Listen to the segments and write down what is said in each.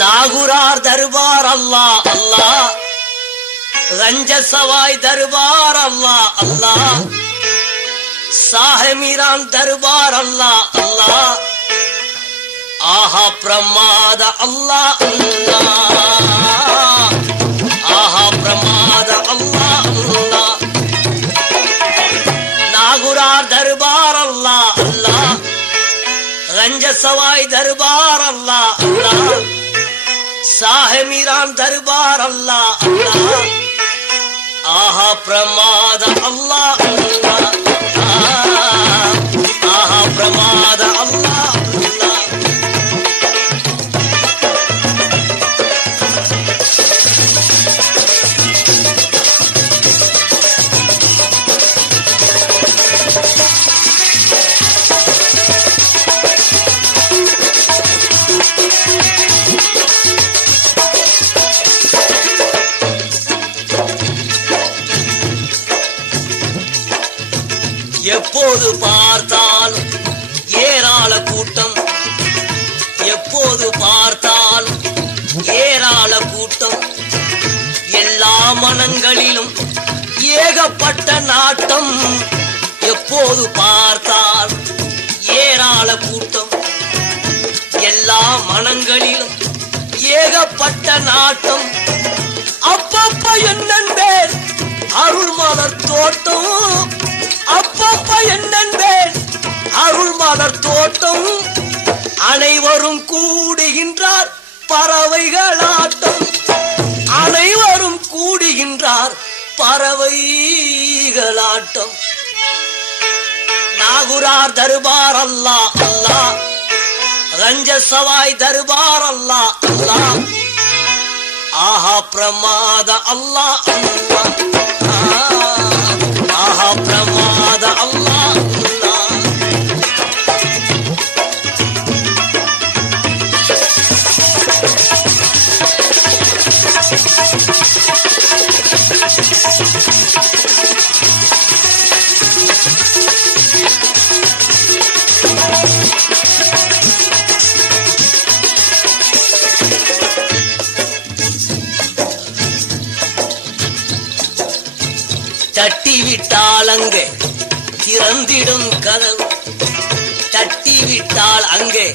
நாகுரார் தருவார் அல்லா அல்லா. ரஞ்ச சவாய் தருபார் அல்லா அல்லா. சாஹமீரான் தருவார் அல்லா அல்லா. ஆஹா பிரமாத அல்லா அல்லா. ஆஹா பிரமாத அல்லா அல்லா. நாகுரார் தருபார் அல்லா அல்லா. ரஞ்ச சவாய் தருபார் அல்லா அல்லா. சாஹமீரான் தருபார் அல்லா அல்லா ஆஹா பிரமாத அல்லா அல்லா எப்போது பார்த்தாலும் ஏராள கூட்டம். எப்போது பார்த்தாலும் ஏராள கூட்டம். எல்லா மனங்களிலும் ஏகப்பட்ட நாட்டம். எப்போது பார்த்தால் ஏராள கூட்டம். எல்லா மனங்களிலும் ஏகப்பட்ட நாட்டம். அப்பப்ப என்னன்பேர் அருள் மலர் தோட்டம். அப்ப ஆட்டம். அனைவரும் கூடுகின்றார் பறவைகள் ஆட்டம் அனைவரும் கூடுகின்றார் பறவைகளாட்டம். நாகுரார் தருபார் அல்லா அல்லா. ரஞ்ச சவாய் தருபார் அல்லா அல்லா. ஆஹா பிரமாத அல்லா அல்லா. ஆஹா பிரமாத அல்லா. தட்டி விட்டால் அங்கே திறந்திடும் கதவு. தட்டி விட்டால் அங்கே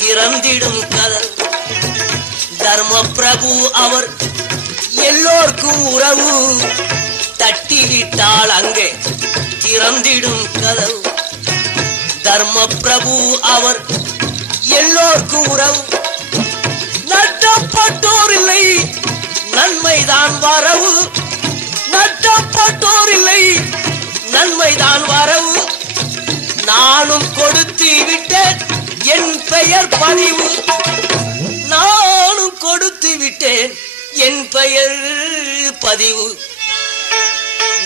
திறந்திடும் கதவு. தர்ம பிரபு அவர் எல்லோருக்கும் உறவு. தட்டி விட்டால் அங்கே திறந்திடும் கதவு. தர்ம பிரபு அவர் எல்லோருக்கும் உறவு. நட்டப்பட்டோர் இல்லை நன்மைதான் வரவு. நட்டப்பட்டோர் இல்லை நன்மைதான் வரவு. நானும் கொடுத்து விட்டேன். என் பெயர் பதிவு நானும் கொடுத்து விட்டேன். என் பெயர் பதிவு.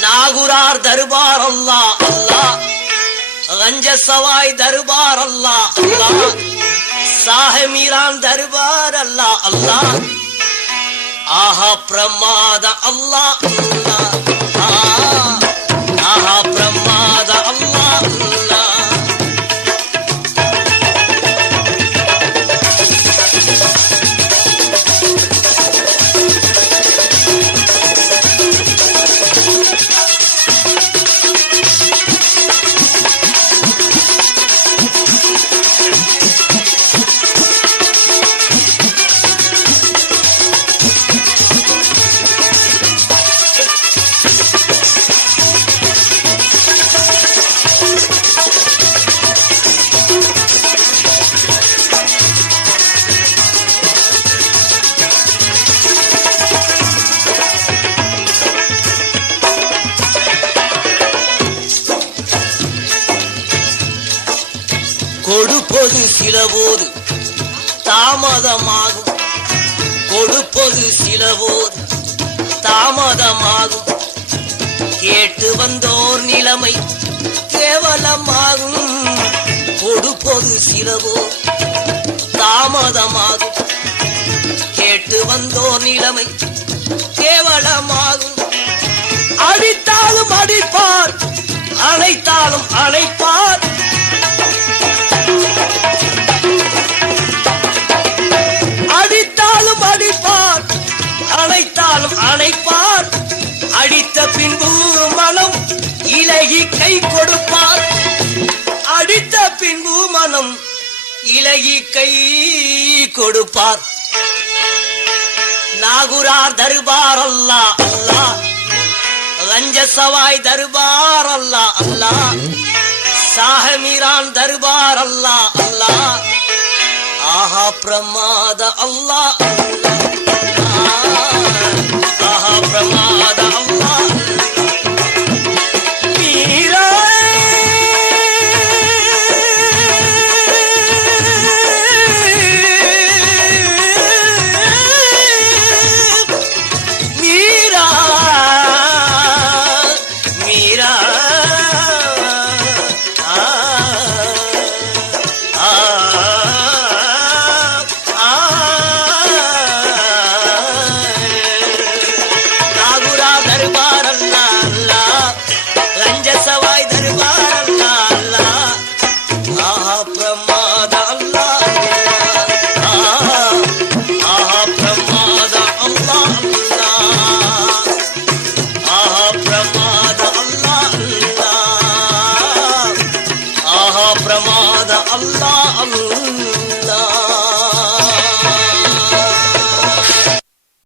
நாகுரார் தருபார் அல்லா அல்லா. ரஞ்ச சவாய் தருபார் அல்லா அல்லா. சாஹமீரான் தருபார் அல்லா அல்லா. ஆஹா பிரமாத அல்லா அல்லா. ஆஹா கொடுப்பது சிலபோது தாமதமாகும். கொடுப்பது சிலபோது தாமதமாகும். கேட்டு வந்தோர் நிலைமை கேவலமாகும். கொடுப்பது சிலபோது தாமதமாகும். கேட்டு வந்தோர் நிலைமை கேவலமாகும். அடித்தாலும் அடிப்பார் அழைத்தாலும் அழைப்பார். இலகி கை கொடுப்பார். அடித்த பின்பு மனம் இலகி கை கொடுப்பார். நாகுரார் தருபார் அல்லா அல்லா. லஞ்ச சவாய் தருபார் அல்லா அல்லா. சாஹமீரான் தருபார் அல்லா அல்லா. ஆஹா பிரமாத அல்லா அல்லா.